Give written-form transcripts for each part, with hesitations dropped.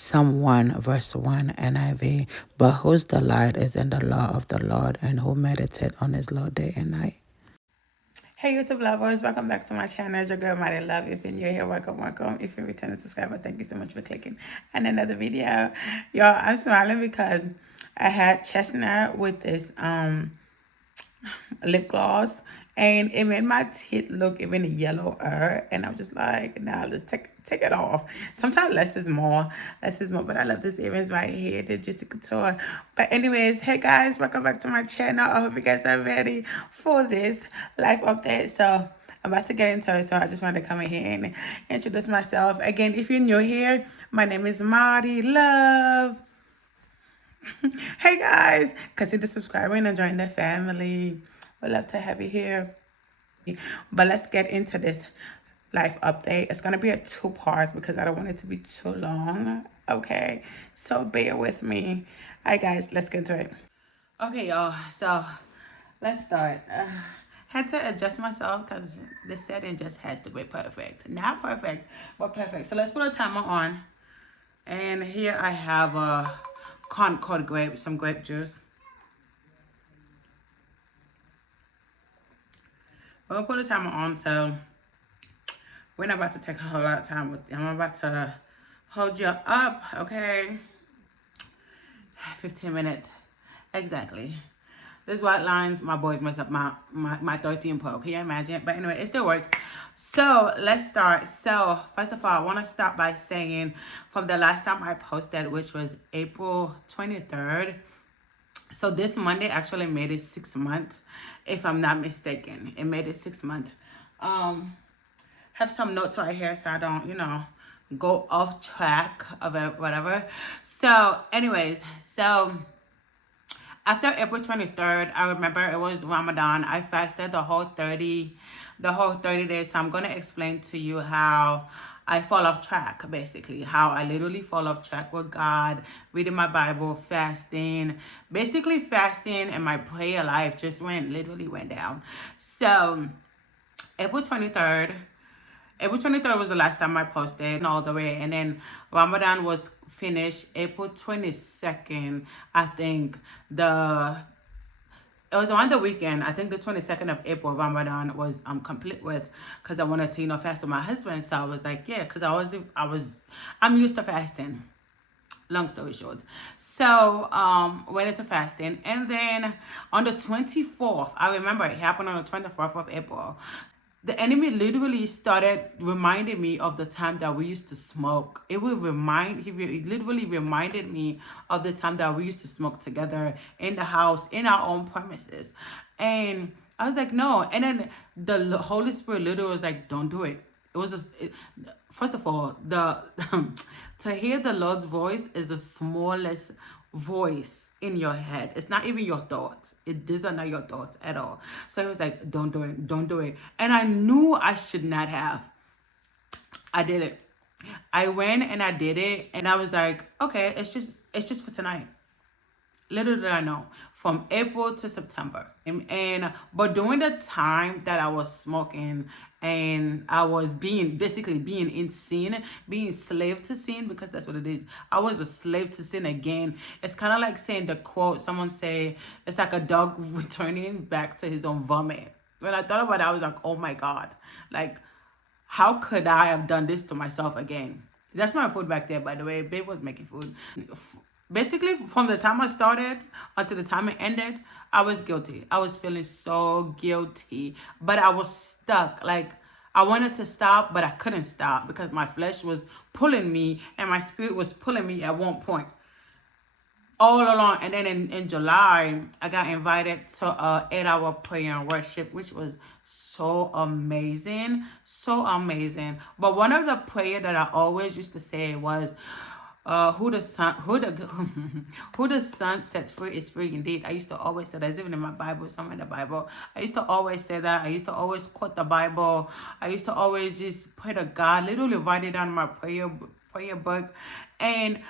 Psalm 1, verse 1, NIV. But whose delight is in the law of the Lord, and who meditate on his law day and night. Hey YouTube lovers, welcome back to my channel. It's your girl Mighty Love. If you're new here, welcome. If you're a returning subscriber, thank you so much for clicking on another video. Y'all, I'm smiling because I had chestnut with this lip gloss, and it made my teeth look even yellower, and I'm just like, nah, let's take it off. Sometimes less is more, but I love this earrings right here. They're just a couture. But anyways, hey guys, welcome back to my channel. I hope you guys are ready for this life update. So I'm about to get into it, so I just wanted to come in here and introduce myself again. If you're new here, my name is Mighty Love. Hey guys, consider subscribing and join the family. We'd love to have you here. But let's get into this life update. It's gonna be a 2 parts because I don't want it to be too long. Okay, so bear with me. All right guys, let's get into it. Okay y'all, so let's start. Had to adjust myself because the setting just has to be perfect. Not perfect, but perfect. So let's put a timer on. And here I have a Concord grape, some grape juice. We're gonna put a timer on, so we're not about to take a whole lot of time with. I'm about to hold you up, okay? 15 minutes, exactly. These white lines, my boys messed up my 13 pro. Can you imagine? But anyway, it still works. So let's start. So first of all, I want to start by saying from the last time I posted, which was April 23rd. So this Monday actually made it 6 months, if I'm not mistaken. It made it 6 months. Have some notes right here so I don't, go off track of it, whatever. So anyways, so after April 23rd, I remember it was Ramadan. I fasted the whole 30 days. So I'm going to explain to you how I fall off track, basically. How I literally fall off track with God, reading my Bible, fasting. Basically fasting and my prayer life just literally went down. So April 23rd was the last time I posted all the way. And then Ramadan was finished April 22nd. I think it was on the weekend. I think the 22nd of April, Ramadan was complete with, because I wanted to, fast with my husband. So I was like, yeah, because I'm used to fasting. Long story short. So went into fasting, and then on the 24th, I remember it happened on the 24th of April. The enemy literally started reminding me of the time that we used to smoke. He literally reminded me of the time that we used to smoke together in the house, in our own premises. And I was like, no. And then the Holy Spirit literally was like, don't do it. It was just, first of all, to hear the Lord's voice is the smallest voice in your head. It's not even your thoughts. These are not your thoughts at all. So he was like, don't do it. And I knew I should not have. I did it. I went and I did it, and I was like, okay, it's just for tonight. Little did I know, from April to September. But during the time that I was smoking and I was basically being in sin, being slave to sin, because that's what it is. I was a slave to sin again. It's kind of like saying the quote, someone say, it's like a dog returning back to his own vomit. When I thought about it, I was like, oh my God, like, how could I have done this to myself again? That's my food back there, by the way. Babe was making food. Basically, from the time I started until the time it ended, I was guilty. I was feeling so guilty, but I was stuck. Like, I wanted to stop, but I couldn't stop because my flesh was pulling me and my spirit was pulling me at one point. All along. And then in July, I got invited to an 8-hour prayer and worship, which was so amazing. So amazing. But one of the prayer that I always used to say was, who the son sets free is free indeed. I used to always say that. It's even in my Bible, somewhere in the Bible. I used to always say that. I used to always quote the Bible. I used to always just pray to God, literally write it down in my prayer book. And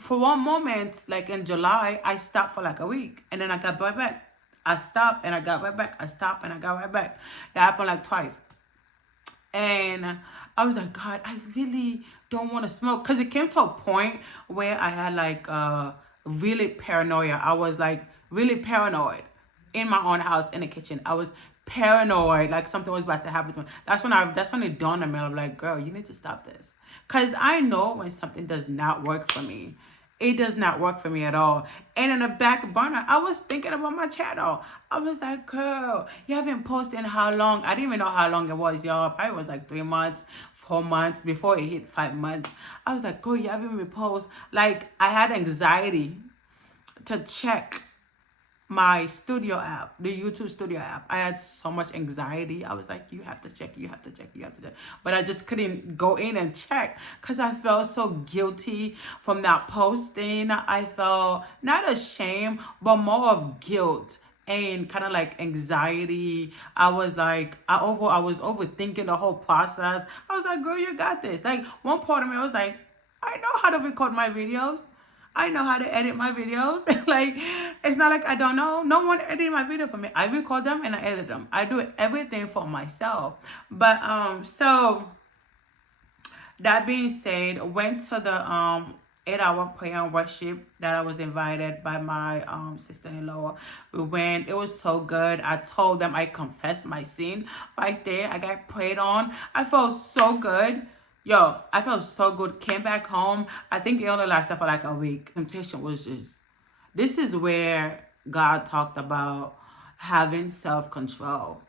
for one moment, like in July, I stopped for like a week, and then I got right back. I stopped and I got right back. I stopped and I got right back. That happened like twice. And I was like, God, I really, don't want to smoke. Because it came to a point where I had like really paranoia. I was like really paranoid in my own house, in the kitchen. I was paranoid, like something was about to happen to me. That's when it dawned on me. I'm like, girl, you need to stop this. Because I know when something does not work for me. It does not work for me at all. And in the back burner, I was thinking about my channel. I was like, girl, you haven't posted in how long? I didn't even know how long it was, y'all. Probably was like 3 months, 4 months before it hit 5 months. I was like, girl, you haven't reposted. Like, I had anxiety to check my studio app, the YouTube studio app. I had so much anxiety. I was like, you have to check, you have to check, you have to check. But I just couldn't go in and check because I felt so guilty from not posting. I felt not ashamed, but more of guilt and kind of like anxiety. I was like, I was overthinking the whole process. I was like, girl, you got this. Like, one part of me, I was like, I know how to record my videos. I know how to edit my videos. Like, it's not like I don't know. No one edited my video for me. I record them and I edit them. I do everything for myself. But so that being said, went to the 8-hour prayer and worship that I was invited by my sister-in-law. We went. It was so good. I told them, I confessed my sin right there. I got prayed on. I felt so good. Yo, I felt so good. Came back home. I think it only lasted for like a week. Temptation was just, this is where God talked about having self-control.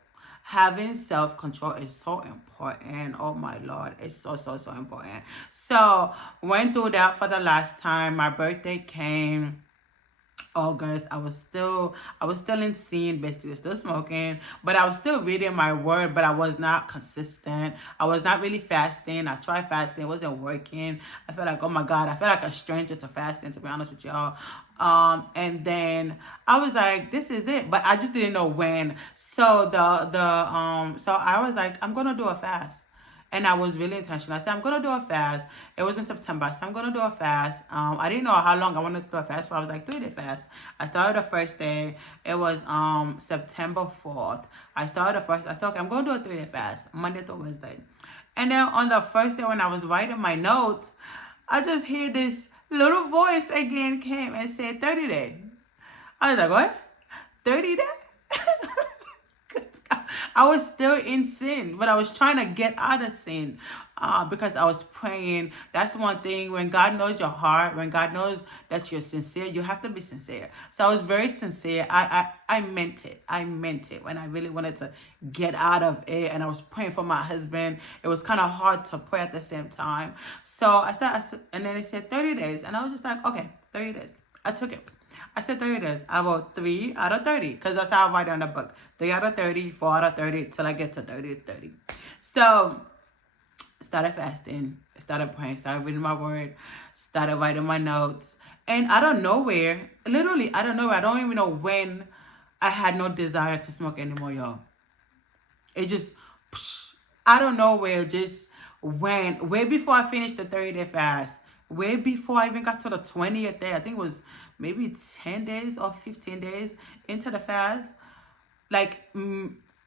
Having self-control is so important. Oh my Lord, it's so important. So went through that for the last time. My birthday came August. I was still in sin, basically still smoking, but I was still reading my word, but I was not consistent. I was not really fasting. I tried fasting, it wasn't working. I felt like, oh my God, I felt like a stranger to fasting, to be honest with y'all. And then I was like, this is it, but I just didn't know when. So so I was like, I'm gonna do a fast. And I was really intentional. I said, I'm going to do a fast. It was in September. I said, I'm going to do a fast. I didn't know how long I wanted to do a fast for. I was like, 3-day fast. I started the first day. It was September 4th. I started the first. I said, okay, I'm going to do a 3-day fast, Monday to Wednesday. And then on the first day when I was writing my notes, I just hear this little voice again came and said 30 day. I was like, what? 30 day? I was still in sin, but I was trying to get out of sin because I was praying. That's one thing. When God knows your heart, when God knows that you're sincere, you have to be sincere. So I was very sincere. I meant it. I meant it when I really wanted to get out of it. And I was praying for my husband. It was kind of hard to pray at the same time. So I started, and then he said 30 days. And I was just like, okay, 30 days. I took it. I said 30 days. I wrote 3 out of 30 because that's how I write down the book. 3 out of 30, 4 out of 30 till I get to 30. So started fasting, started praying, started reading my word, started writing my notes. And out of nowhere, literally out of nowhere, I don't even know when I had no desire to smoke anymore, y'all. It just, out of nowhere, just went way before I finished the 30-day fast. Way before I even got to the 20th day. I think it was maybe 10 days or 15 days into the fast. Like,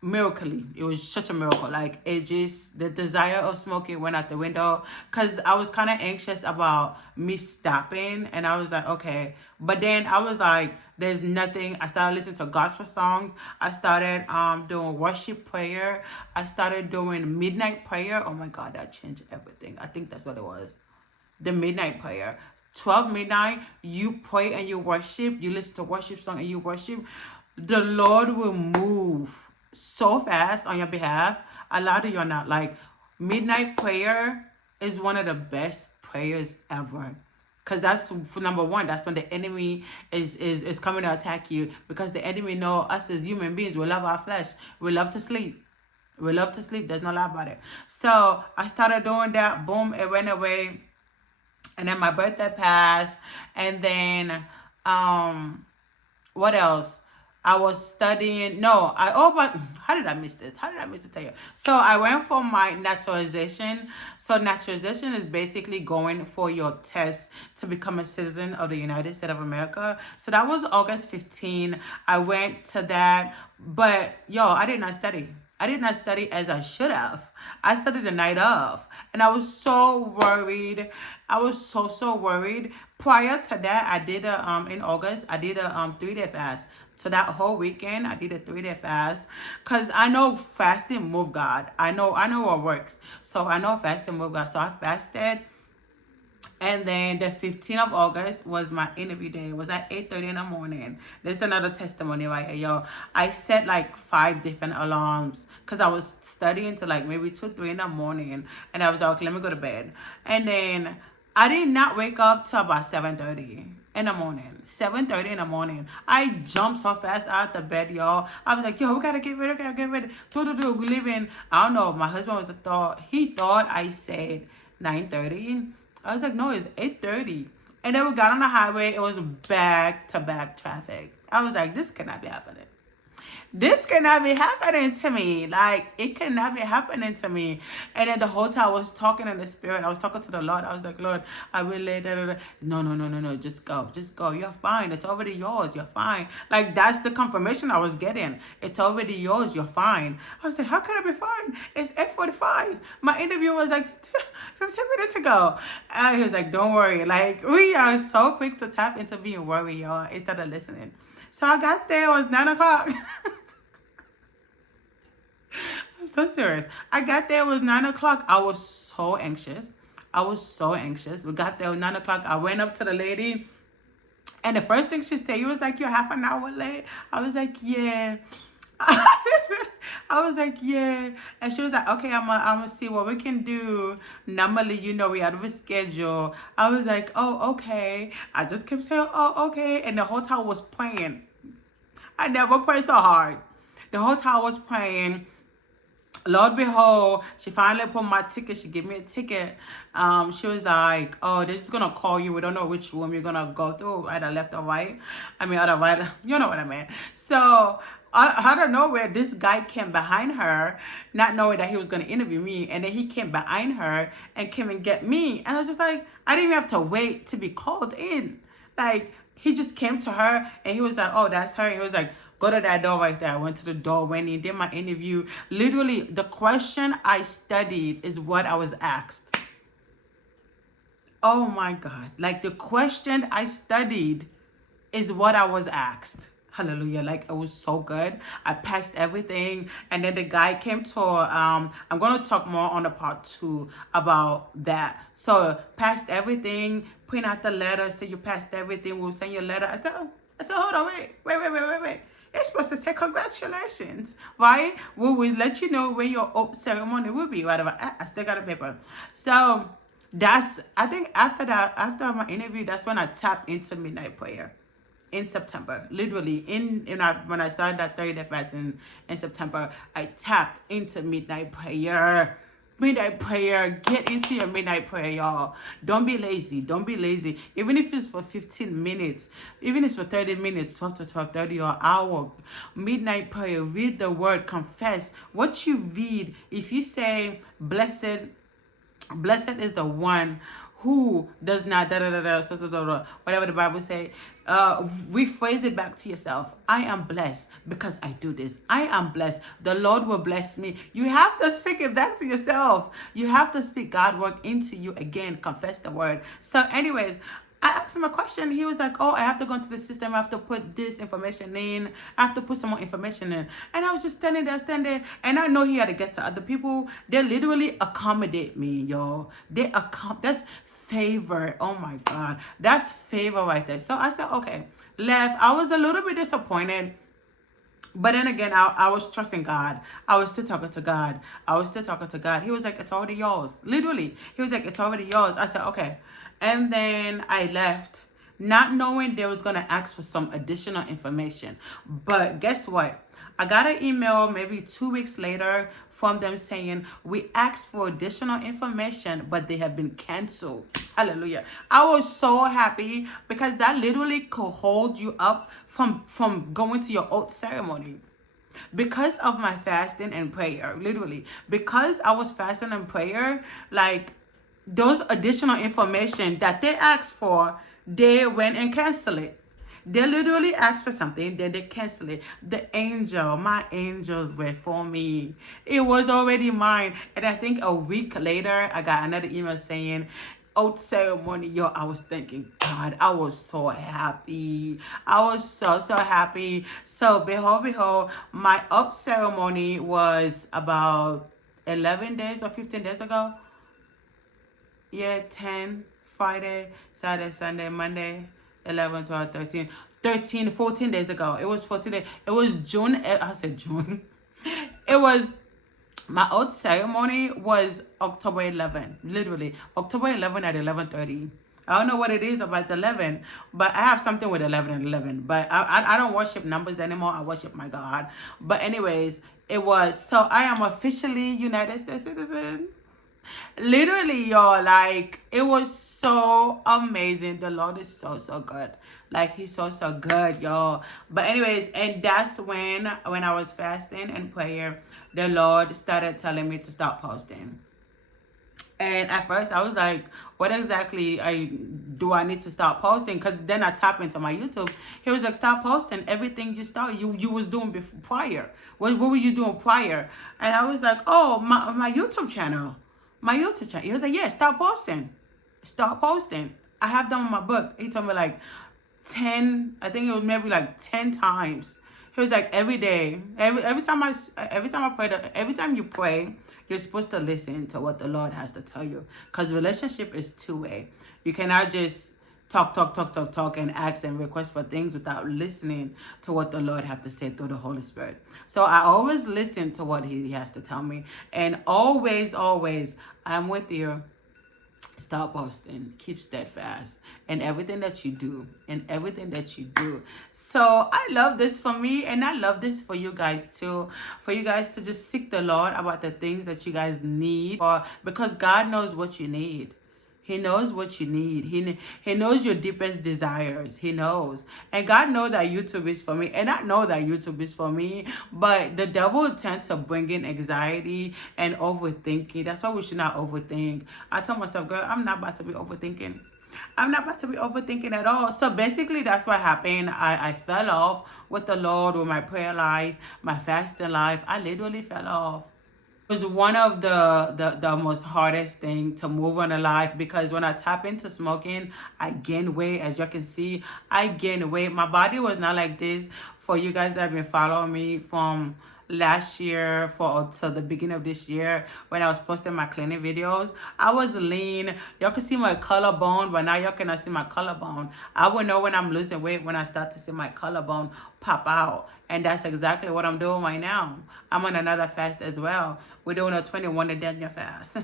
miraculously, it was such a miracle. Like, it just, the desire of smoking went out the window because I was kind of anxious about me stopping. And I was like, okay. But then I was like, there's nothing. I started listening to gospel songs. I started doing worship prayer. I started doing midnight prayer. Oh my God, that changed everything. I think that's what it was. The midnight prayer. 12 midnight, you pray and you worship. You listen to worship song and you worship. The Lord will move so fast on your behalf. A lot of you are not. Like, midnight prayer is one of the best prayers ever. Because that's, for number one, that's when the enemy is coming to attack you. Because the enemy know us as human beings, we love our flesh. We love to sleep. We love to sleep. There's no lie about it. So I started doing that. Boom, it went away. And then my birthday passed. And then, what else? I was studying. But how did I miss this? How did I miss to tell you? So I went for my naturalization. So naturalization is basically going for your test to become a citizen of the United States of America. So that was August 15. I went to that. But, yo, I did not study. I did not study as I should have. I studied the night of, and I was so worried. I was so worried. Prior to that, I did a in August, I did a 3-day fast. So that whole weekend, I did a 3-day fast, cause I know fasting move God. I know what works. So I know fasting move God. So I fasted. And then the 15th of August was my interview day. It was at 8:30 in the morning. There's another testimony right here, yo. I set like 5 different alarms because I was studying to like maybe 2, 3 in the morning. And I was like, okay, let me go to bed. And then I did not wake up till about 7:30 in the morning. 7:30 in the morning. I jumped so fast out the bed, y'all. I was like, yo, we gotta get ready, we gotta get ready. We leaving. I don't know. My husband was the thought. He thought I said 9:30. I was like, no, it's 8:30. And then we got on the highway. It was back-to-back traffic. I was like, this cannot be happening. This cannot be happening to me. Like, it cannot be happening to me. And then the whole time I was talking in the spirit. I was talking to the Lord. I was like, Lord, I will lay da. No. Just go. Just go. You're fine. It's already yours. You're fine. Like, that's the confirmation I was getting. It's already yours. You're fine. I was like, how can I be fine? It's 8:45. My interview was like 15 minutes ago. And he was like, don't worry. Like, we are so quick to tap into being worried, y'all, instead of listening. So I got there. It was 9 o'clock. I'm so serious. I got there, it was 9 o'clock. I was so anxious. We got there at 9 o'clock. I went up to the lady, and the first thing she said, you was like, you're half an hour late. I was like, yeah. I was like, yeah. And she was like, okay, I'm gonna see what we can do. Normally, we out of a schedule. I was like, oh, okay. I just kept saying, oh, okay. And the whole time I was praying. I never prayed so hard. The whole time I was praying. Lord behold, she finally put my ticket. She gave me a ticket. She was like, oh, they're just gonna call you. We don't know which room you're gonna go through, either left or right. Either right, you know what I mean. So I don't know where this guy came behind her, not knowing that he was gonna interview me, and then he came behind her and came and get me. And I was just like, I didn't even have to wait to be called in. Like, he just came to her and he was like, oh, that's her. And he was like, go to that door right there. I went to the door, went in, did my interview. Literally, the question I studied is what I was asked. Oh my God. Like, the question I studied is what I was asked. Hallelujah. Like, it was so good. I passed everything. And then the guy came to, I'm going to talk more on the part 2 about that. So, passed everything, print out the letter, say you passed everything, we'll send you a letter. I said, hold on, wait. It's supposed to say congratulations, right? We will let you know when your ceremony will be, whatever. I still got a paper. So, I think after that, after my interview, that's when I tapped into midnight prayer. In September, literally, when I started that 30-day fast in September, I tapped into midnight prayer. Midnight prayer. Get into your midnight prayer, y'all. Don't be lazy. Even if it's for 15 minutes, even if it's for 30 minutes, 12 to 12:30 or an hour. Midnight prayer. Read the word. Confess what you read. If you say, blessed is the one who does not whatever the Bible say, rephrase it back to yourself. I am blessed because I do this. I am blessed. The Lord will bless me. You have to speak it back to yourself. You have to speak God work into you again. Confess the word. So anyways, I asked him a question. He was like, oh, I have to go into the system. I have to put this information in. I have to put some more information in. And I was just standing there. And I know he had to get to other people. They literally accommodate me, y'all. That's favor. Oh my God. That's favor right there. So I said, okay, left. I was a little bit disappointed. But then again, I was trusting God. I was still talking to God. He was like, it's already yours. Literally. He was like, it's already yours. I said, okay. And then I left, not knowing they was going to ask for some additional information. But guess what? I got an email maybe 2 weeks later from them saying, we asked for additional information, but they have been canceled. Hallelujah. I was so happy because that literally could hold you up from going to your oath ceremony. Because of my fasting and prayer, literally. Because I was fasting and prayer, like, those additional information that they asked for, they went and canceled it. They literally asked for something, then they cancel it. My angels were for me. It was already mine. And I think a week later, I got another email saying, oath ceremony. Yo, I was thinking, God, I was so happy. I was so happy. So behold, my oath ceremony was about 11 days or 15 days ago. Yeah, 10, Friday, Saturday, Sunday, Monday, 11, 12, 14 days ago. It was 14 days. It was June. I said June. It was, my oath ceremony was October 11, literally. October 11 at 11:30. I don't know what it is about 11, but I have something with 11 and 11. But I don't worship numbers anymore. I worship my God. But anyways, it was, so I am officially United States citizen. Literally, y'all, like, it was so amazing. The Lord is so good. Like, he's so good, y'all. But anyways, and that's when I was fasting and prayer, the Lord started telling me to stop posting. And at first I was like, what exactly do I need to stop posting? Because then I tap into my YouTube. He was like, stop posting everything you was doing prior. What were you doing prior? And I was like, oh, my YouTube channel. My YouTube channel. He was like, yeah, stop posting. Stop posting. I have done my book. He told me like 10, I think it was maybe like 10 times. He was like, every day, every time I pray, every time you pray, you're supposed to listen to what the Lord has to tell you. Because relationship is two-way. You cannot just talk and ask and request for things without listening to what the Lord have to say through the Holy Spirit. So I always listen to what he has to tell me. And always, I'm with you. Stop posting. Keep steadfast in everything that you do. So I love this for me, and I love this for you guys too. For you guys to just seek the Lord about the things that you guys need, because God knows what you need. He knows what you need. He knows your deepest desires. He knows. And God knows that YouTube is for me. And I know that YouTube is for me. But the devil tends to bring in anxiety and overthinking. That's why we should not overthink. I told myself, girl, I'm not about to be overthinking. I'm not about to be overthinking at all. So basically, that's what happened. I fell off with the Lord, with my prayer life, my fasting life. I literally fell off. Was one of the most hardest thing to move on in life, because when I tap into smoking, I gain weight. As you can see, I gain weight. My body was not like this. For you guys that have been following me from last year to the beginning of this year, when I was posting my cleaning videos, I was lean. Y'all can see my collarbone, but now y'all cannot see my collarbone. I will know when I'm losing weight when I start to see my collarbone pop out. And that's exactly what I'm doing right now. I'm on another fast as well. We're doing a 21-day Daniel fast.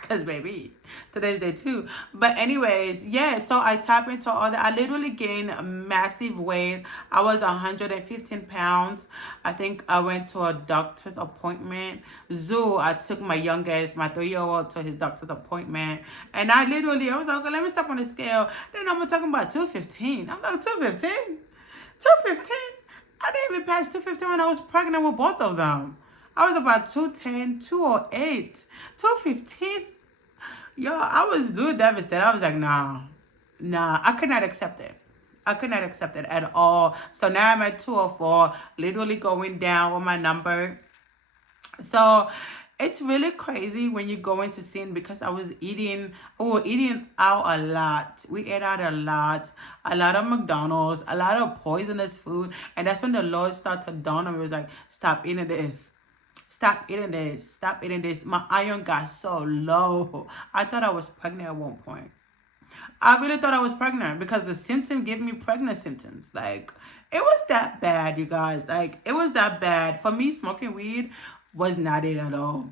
Because, baby, today's day 2. But anyways, yeah, so I tap into all that. I literally gained massive weight. I was 115 pounds. I think I went to a doctor's appointment. I took my youngest, my 3-year-old, to his doctor's appointment. And I was like, okay, let me step on the scale. Then I'm talking about 215. I'm like, 215? 215? I didn't even pass 215 when I was pregnant with both of them. I was about 210, 208, 215. Yo, I was devastated. I was like, nah, I could not accept it. I could not accept it at all. So now I'm at 204, literally going down with my number. So it's really crazy when you go into sin, because we were eating out a lot. We ate out a lot of McDonald's, a lot of poisonous food. And that's when the Lord started to dawn on me. It was like, stop eating this. Stop eating this. Stop eating this. My iron got so low. I thought I was pregnant at one point. I really thought I was pregnant, because the symptom gave me pregnant symptoms. Like, it was that bad, you guys. Like, it was that bad. For me, smoking weed was not it at all.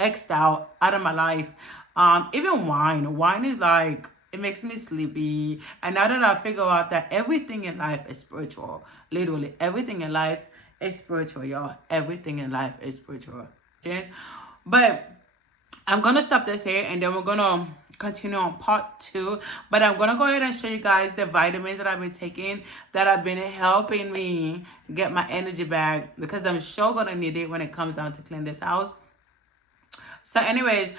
X'd out of my life. Even wine is like, it makes me sleepy. And now that I figure out that everything in life is spiritual, literally everything in life is spiritual, y'all. Everything in life is spiritual. Okay, but I'm gonna stop this here, and then we're gonna continue on part 2. But I'm gonna go ahead and show you guys the vitamins that I've been taking that have been helping me get my energy back, because I'm sure gonna need it when it comes down to clean this house. So anyways,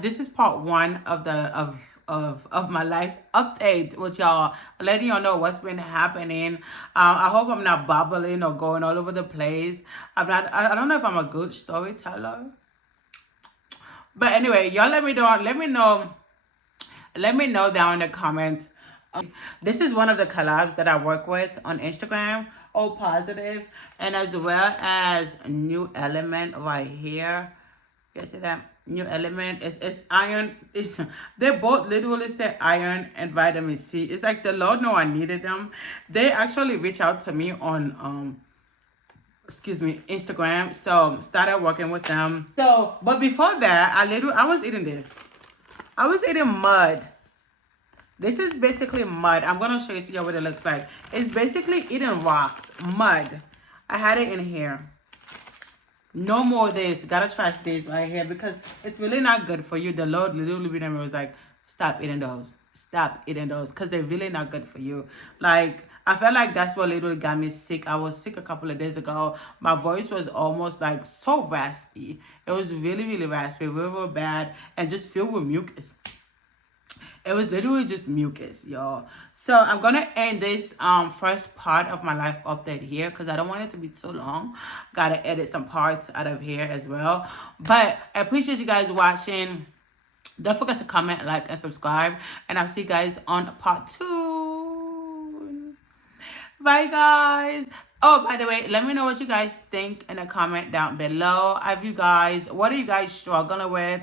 this is part 1 of of my life update with y'all, letting y'all know what's been happening. I hope I'm not babbling or going all over the place. I don't know if I'm a good storyteller, but anyway, y'all let me know down in the comments. This is one of the collabs that I work with on Instagram, all positive, and as well as New Element right here. You see that? New Element. It's iron. They both literally say iron and vitamin C. It's like the Lord know I needed them. They actually reached out to me on Instagram. So started working with them. So, but before that, I was eating this. I was eating mud. This is basically mud. I'm gonna show you to you what it looks like. It's basically eating rocks, mud. I had it in here. No more of this. Gotta trash this right here because it's really not good for you. The Lord literally was like, stop eating those. Stop eating those because they're really not good for you. Like, I felt like that's what literally got me sick. I was sick a couple of days ago. My voice was almost like so raspy. It was really, really raspy, really, really bad, and just filled with mucus. It was literally just mucus, y'all. So I'm gonna end this first part of my life update here because I don't want it to be too long. Gotta edit some parts out of here as well. But I appreciate you guys watching. Don't forget to comment, like, and subscribe. And I'll see you guys on part 2. Bye, guys. Oh, by the way, let me know what you guys think in a comment down below. What are you guys struggling with?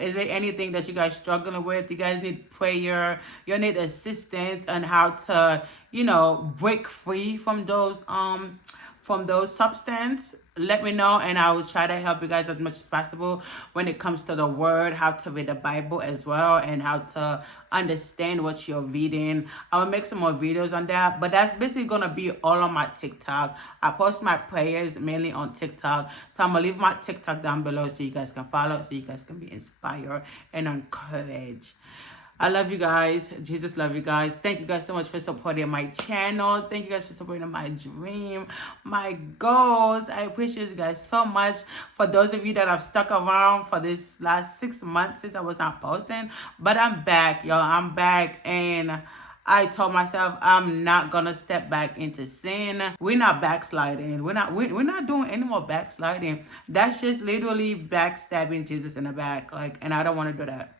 Is there anything that you guys struggling with? You guys need prayer. You need assistance on how to, break free from those substances. Let me know and I will try to help you guys as much as possible when it comes to the word, how to read the Bible as well, and how to understand what you're reading. I will make some more videos on that, but that's basically going to be all on my TikTok. I post my prayers mainly on TikTok, so I'm going to leave my TikTok down below so you guys can follow, so you guys can be inspired and encouraged. I love you guys. Jesus love you guys. Thank you guys so much for supporting my channel. Thank you guys for supporting my dream, my goals. I appreciate you guys so much. For those of you that have stuck around for this last 6 months since I was not posting, but I'm back, y'all. I'm back, and I told myself I'm not gonna step back into sin. We're not backsliding. We're not doing any more backsliding. That's just literally backstabbing Jesus in the back. And I don't want to do that.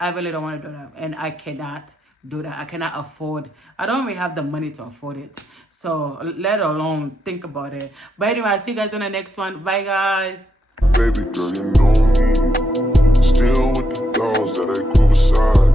I really don't want to do that, and I cannot do that. I cannot afford. I don't even have the money to afford it. So let alone think about it. But anyway, I'll see you guys in the next one. Bye, guys. Baby girl, you know me. Still with the dolls that I grew beside.